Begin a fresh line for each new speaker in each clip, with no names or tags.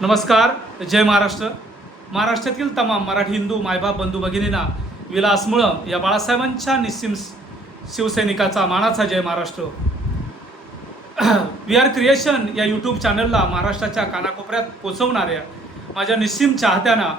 नमस्कार जय महाराष्ट्र. महाराष्ट्रातील तमाम मराठी हिंदू मायबाप बंधू भगिनींना विलास मुळम या बाळासाहेबांच्या निस्सिम शिवसैनिकाचा मानाचा जय महाराष्ट्र. वी आर क्रिएशन या यूट्यूब चॅनलला महाराष्ट्राच्या कानाकोपऱ्यात पोचवणाऱ्या माझ्या निस्सिम चाहत्यांना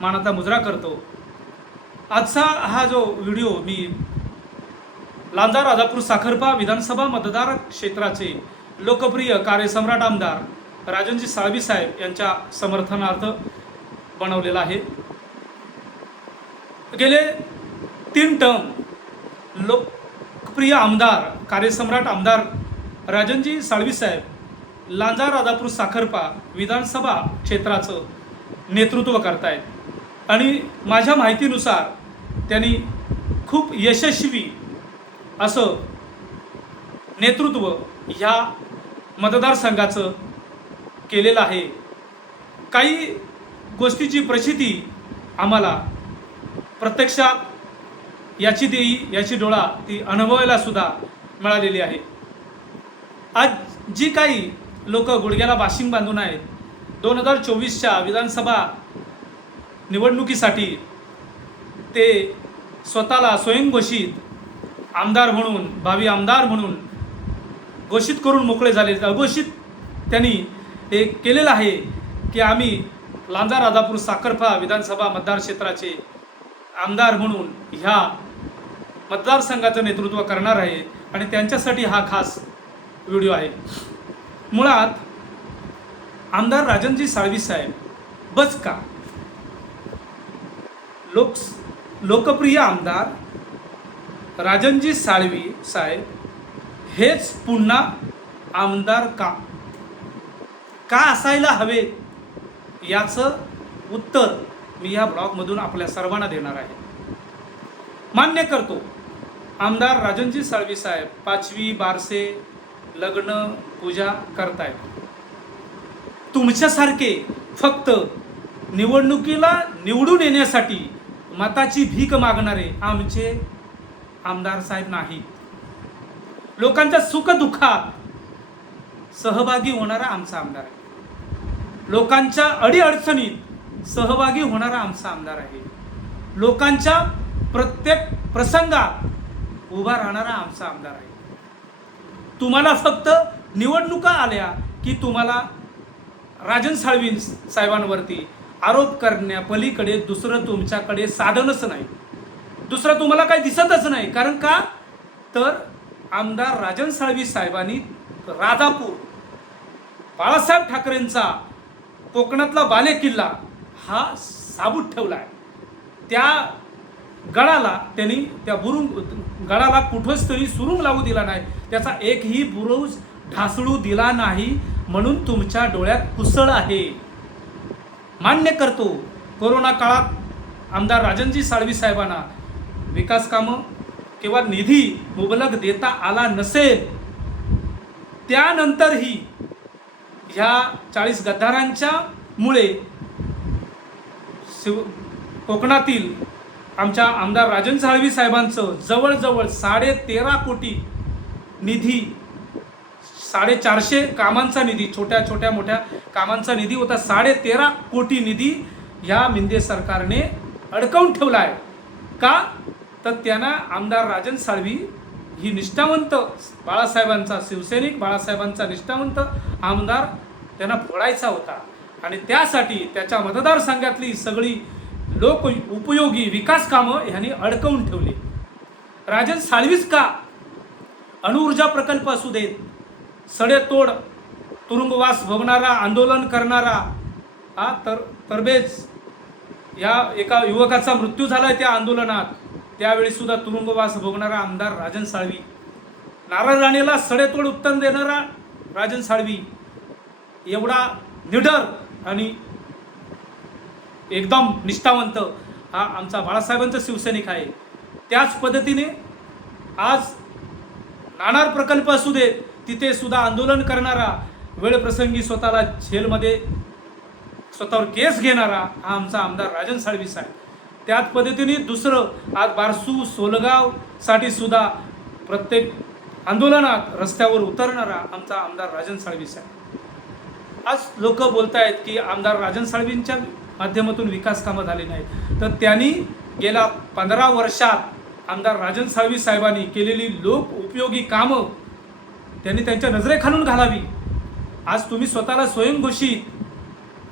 मानाचा मुजरा करतो. आजचा हा जो व्हिडिओ मी लांजा राजापूर साखरपा विधानसभा मतदार क्षेत्राचे लोकप्रिय कार्यसम्राट आमदार राजनजी साळवी साहेब यांच्या समर्थनार्थ बनवलेला आहे. गेले तीन टर्म लोकप्रिय आमदार कार्यसम्राट आमदार राजनजी साळवी साहेब लांजा राधापूर साखरपा विधानसभा क्षेत्राचं नेतृत्व करतायत. आणि माझ्या माहितीनुसार त्यांनी खूप यशस्वी असं नेतृत्व ह्या मतदारसंघाचं केलेलं आहे. काही गोष्टीची प्रसिद्धी आम्हाला प्रत्यक्षात याची देई याची डोळा ती अनुभवायला सुद्धा मिळालेली आहे. आज जी काही लोक गुडघ्याला बाशिंग बांधून आहेत दोन हजार चोवीसच्या विधानसभा निवडणुकीसाठी ते स्वतःला स्वयंघोषित आमदार म्हणून भावी आमदार म्हणून घोषित करून मोकळे झाले अघोषित त्यांनी हे केलेलं आहे की आम्ही लांजा राजापूर साखरफा विधानसभा मतदारक्षेत्राचे आमदार म्हणून ह्या मतदारसंघाचं नेतृत्व करणार आहे आणि त्यांच्यासाठी हा खास व्हिडिओ आहे. मुळात आमदार राजनजी साळवी साहेब बस का? लोक लोकप्रिय आमदार राजनजी साळवी साहेब हेच पुन्हा आमदार का? का असायला हवे? याचं उत्तर मी या ब्लॉगमधून आपल्या सर्वांना देणार आहे. मान्य करतो आमदार राजनजी साळवी साहेब पाचवी बारसे लग्न पूजा करतायत. तुमच्यासारखे फक्त निवडणुकीला निवडून येण्यासाठी मताची भीक मागणारे आमचे आमदार साहेब नाहीत. लोकांच्या सुखदुःखात सहभागी होणारा आमचा आमदार आहे. लोकांच्या अडीअडचणीत सहभागी होणारा आमचा आमदार आहे. लोकांच्या प्रत्येक प्रसंगात उभा राहणारा आमचा आमदार आहे. तुम्हाला फक्त निवडणुका आल्या की तुम्हाला राजन साळवी साहेबांवरती आरोप करण्या पलीकडे दुसरं तुमच्याकडे साधनच नाही. दुसरं तुम्हाला काही दिसतच नाही. कारण का? तर आमदार राजन साळवी साहेबांनी राजापूर बाळासाहेब ठाकरेंचा कोकणातला बाले किल्ला हा साबूत ठेवला आहे त्या गडाला त्यांनी त्या बुरुंग गडाला कुठंच तरी सुरुंग लावू दिला नाही. त्याचा एकही बुरुज ढासळू दिला नाही म्हणून तुमच्या डोळ्यात कुसळ आहे. मान्य करतो कोरोना काळात आमदार राजनजी साळवी साहेबांना विकास कामं किंवा निधी मुबलक देता आला नसेल त्यानंतरही ह्या चाळीस गद्दारांच्या मुळे शिव कोकणातील आमच्या आमदार राजन साळवी साहेबांचं जवळजवळ साडे तेरा कोटी निधी साडेचारशे कामांचा निधी छोट्या छोट्या मोठ्या कामांचा निधी होता. साडे तेरा कोटी निधी ह्या मिंदे सरकारने अडकवून ठेवला आहे. का? तर त्यांना आमदार राजन साळवी ही निष्ठावंत बाळासाहेबांचा शिवसैनिक बाळासाहेबांचा निष्ठावंत आमदार त्यांना फोडायचा होता. आणि त्यासाठी त्याच्या मतदारसंघातली सगळी लोक उपयोगी विकास कामं ह्यांनी अडकवून ठेवली. राजन साळवीस का अणुऊर्जा प्रकल्प असू देत सडेतोड तुरुंगवास भोगणारा आंदोलन करणारा हा तर तरबेज या एका युवकाचा मृत्यू झालाय त्या आंदोलनात. त्यावेळी सुद्धा तुरुंगवास भोगणारा आमदार राजन साळवी नारायण राणेला सडेतोड उत्तर देणारा राजन साळवी एवढा निडर आणि एकदम निष्ठावंत हा आमचा बाळासाहेबांचा शिवसैनिक आहे. त्याच पद्धतीने आज नाणार प्रकल्प असू दे तिथे सुद्धा आंदोलन करणारा वेळप्रसंगी स्वतःला झेलमध्ये स्वतःवर केस घेणारा हा आमचा आमदार राजन साळवी साहेब. त्याच पद्धतीने दुसरं आज बारसू सोलगावसाठी सुद्धा प्रत्येक आंदोलनात रस्त्यावर उतरणारा आमचा आमदार राजन साळवी साहेब आज लोक बोलत आहेत की आमदार राजन साळवींच्या माध्यमातून विकास कामं झाली नाहीत. तर त्यांनी गेल्या पंधरा वर्षात आमदार राजन साळवी साहेबांनी केलेली लोक उपयोगी कामं त्यांनी त्यांच्या नजरेखालून घालावी. आज तुम्ही स्वतःला स्वयंघोषित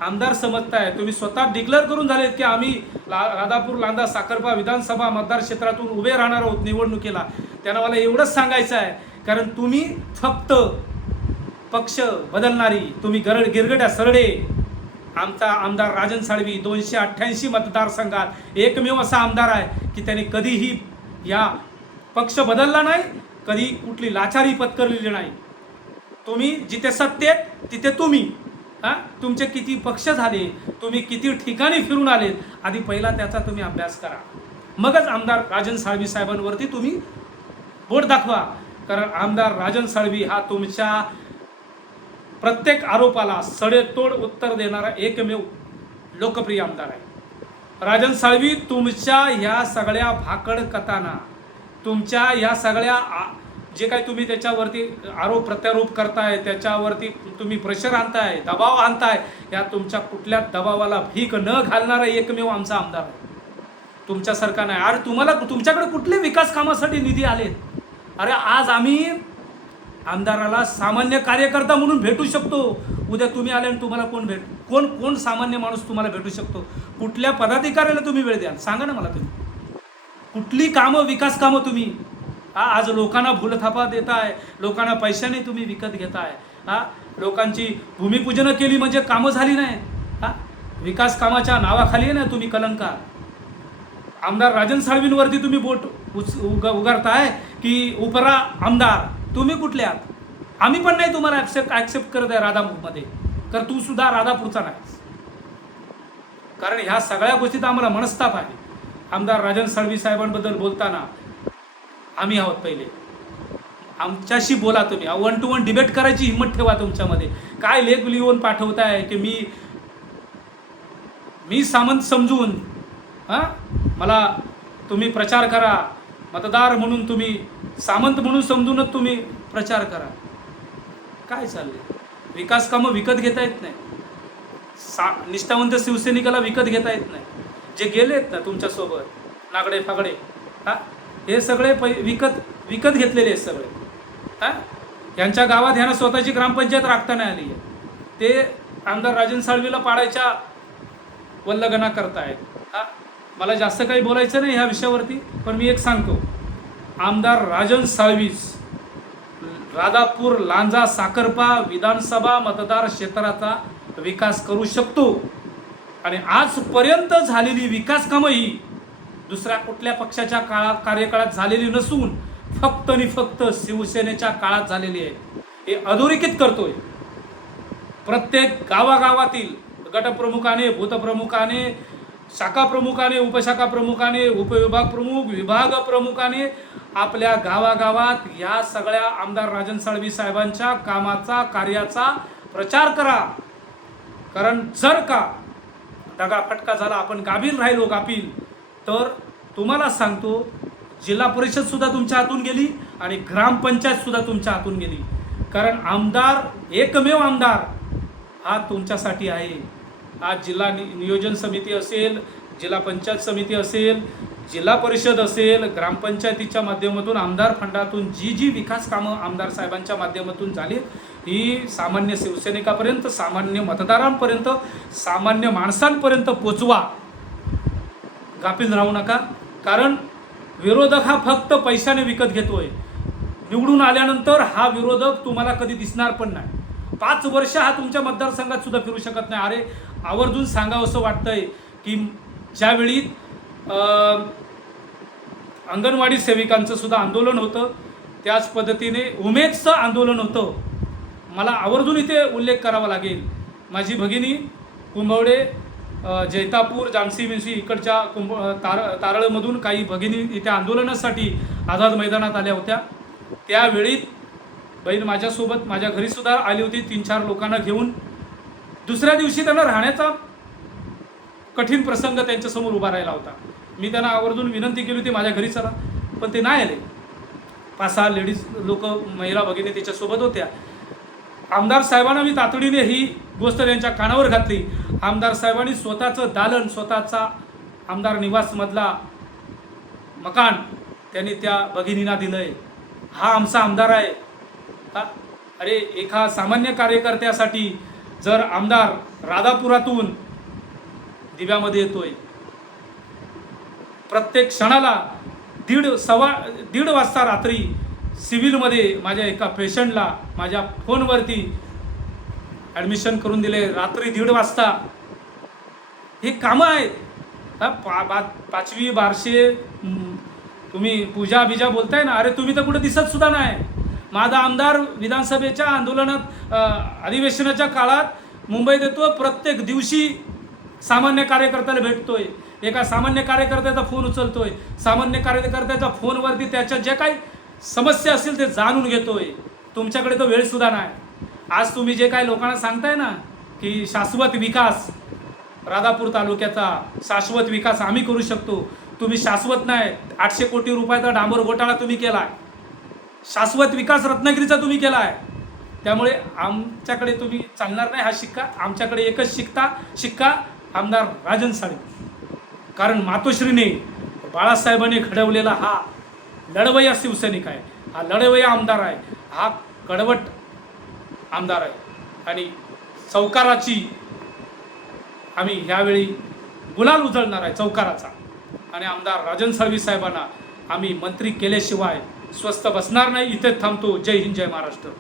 आमदार समजताय. तुम्ही स्वतः डिक्लेअर करून झालेत की आम्ही ला राधापूर लांदा साखरपा विधानसभा मतदार क्षेत्रातून उभे राहणार आहोत निवडणुकीला. त्यांना मला एवढंच सांगायचं आहे. कारण तुम्ही फक्त पक्ष बदलणारी तुम्ही गरड गिरगड्या सरडे आमचा आमदार राजन साळवी दोनशे अठ्ठ्याऐंशी मतदारसंघात एकमेव असा आमदार आहे की त्याने कधीही या पक्ष बदलला नाही कधी कुठली लाचारी पत्करलेली नाही. तुम्ही जिथे सत्तेत तिथे तुम्ही. हां? तुमचे किती पक्ष झाले तुम्ही किती ठिकाणी फिरून आलेत आधी पहिला त्याचा तुम्ही अभ्यास करा. मगच आमदार राजन साळवी साहेबांवरती तुम्ही बोट दाखवा. कारण आमदार राजन साळवी हा तुमच्या प्रत्येक आरोपाला सडेतोड उत्तर देणारा एकमेव लोकप्रिय आमदार आहे. राजन साळवी तुमच्या ह्या सगळ्या भाकड कथाना तुमच्या ह्या सगळ्या आ- जे काही तुम्ही त्याच्यावरती आरोप प्रत्यारोप करताय त्याच्यावरती तुम्ही प्रेशर आणताय दबाव आणताय या तुमच्या कुठल्या दबावाला भीक न घालणारा एकमेव आमचा आमदार आहे. तुमच्यासारखा नाही अरे तुम्हाला तुमच्याकडे कुठले विकास कामासाठी निधी आलेत? अरे आज आम्ही आमदाराला सामान्य कार्यकर्ता म्हणून भेटू शकतो. उद्या तुम्ही आले आणि तुम्हाला कोण भेट कोण कोण सामान्य माणूस तुम्हाला भेटू शकतो? कुठल्या पदाधिकाऱ्याला तुम्ही वेळ द्याल? सांगा ना मला तुम्ही. कुठली कामं विकास कामं तुम्ही हा आज लोकांना भूलथापा देताय. लोकांना पैशाने तुम्ही विकत घेताय. हा लोकांची भूमिपूजनं केली म्हणजे कामं झाली नाहीत. हा विकास कामाच्या नावाखाली आहे ना तुम्ही कलंकार. आमदार राजन साळवींवरती तुम्ही बोट उच उग उगारताय की उपरा आमदार. तुम्ही कुठले आहात? आम्ही पण नाही तुम्हाला ॲक्सेप्ट ॲक्सेप्ट करत आहे राधापूरमध्ये तर तू सुद्धा राधापूरचा नाहीस. कारण ह्या सगळ्या गोष्टीत आम्हाला मनस्ताप आहे. आमदार राजन साळवी साहेबांबद्दल बोलताना आम्ही आहोत पहिले. आमच्याशी बोला तुम्ही. वन टू वन डिबेट करायची हिंमत ठेवा तुमच्यामध्ये. काय लेख लिहून पाठवताय की मी मी सामंत समजून हां? मला तुम्ही प्रचार करा. मतदार म्हणून तुम्ही सामंत म्हणून समजूनच तुम्ही प्रचार करा. काय चालले विकास कामं विकत घेता येत नाही. सा निष्ठावंत शिवसैनिकाला विकत घेता येत नाही. जे गेलेत ना तुमच्यासोबत नागडे फागडे हां? हे सगळे पै विकत विकत घेतलेले आहेत सगळे. हा? यांच्या गावात ह्यानं स्वतःची ग्रामपंचायत राखता नाही आली आहे. ते आमदार राजन साळवीला पाडायच्या वल्लगना करतायत. हा? मला जास्त काही बोलायचं नाही ह्या विषयावरती पण मी एक सांगतो. आमदार राजन साळवीस राधापूर लांजा साखरपा विधानसभा मतदार क्षेत्राचा विकास करू शकतो. आणि आजपर्यंत झालेली विकास कामं ही दुसऱ्या कुठल्या पक्षाच्या काळात कार्यकाळात झालेली नसून फक्त आणि फक्त शिवसेनेच्या काळात झालेली आहे. हे अधोरेखित करतोय. प्रत्येक गावागावातील गटप्रमुखाने भूतप्रमुखाने शाखा प्रमुखाने उपशाखा प्रमुखाने उपविभाग प्रमुख विभाग प्रमुखाने आपल्या गावागावात या सगळ्या आमदार राजन साळवी साहेबांच्या कामाचा कार्याचा प्रचार करा. कारण जर का दगा फटका झाला आपण गाभीर राहिलो गापील तर तुम्हाला सांगतो जिल्हा परिषदसुद्धा तुमच्या हातून गेली आणि ग्रामपंचायतसुद्धा तुमच्या हातून गेली. कारण आमदार एकमेव आमदार हा तुमच्यासाठी आहे. आज जिल्हा नि नियोजन समिती असेल जिल्हा पंचायत समिती असेल जिल्हा परिषद असेल ग्रामपंचायतीच्या माध्यमातून आमदार फंडातून जी जी विकास कामं आमदार साहेबांच्या माध्यमातून झाली ही सामान्य शिवसैनिकापर्यंत सामान्य मतदारांपर्यंत सामान्य माणसांपर्यंत पोचवा. गाफील राहू नका. कारण विरोधक हा फक्त पैशाने विकत घेतोय. निवडून आल्यानंतर हा विरोधक तुम्हाला कधी दिसणार पण नाही. पाच वर्ष हा तुमच्या मतदारसंघात सुद्धा फिरू शकत नाही. अरे आवर्जून सांगावं असं वाटतंय की ज्यावेळी अंगणवाडी सेविकांचं सुद्धा आंदोलन होतं त्याच पद्धतीने उमेदचं आंदोलन होतं. मला आवर्जून इथे उल्लेख करावा लागेल. माझी भगिनी कुंभवडे जैतापूर जानसी मिन्सी इकडच्या कुंभ तार तारळमधून काही भगिनी इथे आंदोलनासाठी आझाद मैदानात आल्या होत्या. त्यावेळी बहीण माझ्यासोबत माझ्या घरीसुद्धा आली होती तीन चार लोकांना घेऊन. दुसऱ्या दिवशी त्यांना राहण्याचा कठीण प्रसंग त्यांच्यासमोर उभा राहिला होता. मी त्यांना आवर्जून विनंती केली होती माझ्या घरी चला. पण ते नाही आले. पाच सहा लेडीज लोक महिला भगिनी त्याच्यासोबत होत्या. आमदार साहेबांना मी तातडीने ही गोष्ट त्यांच्या कानावर घातली. आमदार साहेबांनी स्वतःचं दालन स्वतःचा आमदार निवासमधला मकान त्यांनी त्या भगिनींना दिलंय. हा आमचा आमदार आहे. अरे एका सामान्य कार्यकर्त्यासाठी जर आमदार राधापुरातून दिव्यामध्ये येतोय. प्रत्येक क्षणाला दीड सव्वा दीड वाजता रात्री सिव्हिलमध्ये माझ्या एका पेशंटला माझ्या फोनवरती ॲडमिशन करून दिले रात्री दीड वाजता. हे कामं आहेत. पा बा पाचवी बारशे तुम्ही पूजा बिजा बोलताय ना? अरे तुम्ही तर कुठे दिसत सुद्धा नाही. माझा आमदार विधानसभेच्या आंदोलनात अधिवेशनाच्या काळात मुंबईत येतो प्रत्येक दिवशी सामान्य कार्यकर्त्याला भेटतोय. एका सामान्य कार्यकर्त्याचा फोन उचलतोय. सामान्य कार्यकर्त्याच्या फोनवरती त्याच्या जे काही समस्या असतील ते जाणून घेतोय. तुमच्याकडे तो वेळसुद्धा नाही. आज तुम्ही जे काही लोकांना सांगताय ना की शाश्वत विकास राधापूर तालुक्याचा शाश्वत विकास आम्ही करू शकतो. तुम्ही शाश्वत नाही आठशे कोटी रुपयाचा डांबर घोटाळा तुम्ही केलाय. शाश्वत विकास रत्नागिरीचा तुम्ही केलाय. त्यामुळे आमच्याकडे तुम्ही चालणार नाही हा शिक्का. आमच्याकडे एकच शिक्का शिक्का आमदार राजन साळी कारण मातोश्रीने बाळासाहेबांनी घडवलेला हा लढवय्या शिवसैनिक आहे. हा लढवय्या आमदार आहे. हा कडवट आमदार आहे. आणि चौकाराची आम्ही ह्यावेळी गुलाल उजळणार आहे चौकाराचा. आणि आमदार राजन साळवी साहेबांना आम्ही मंत्री केल्याशिवाय स्वस्त बसणार नाही. इथेच थांबतो. जय हिंद जय महाराष्ट्र.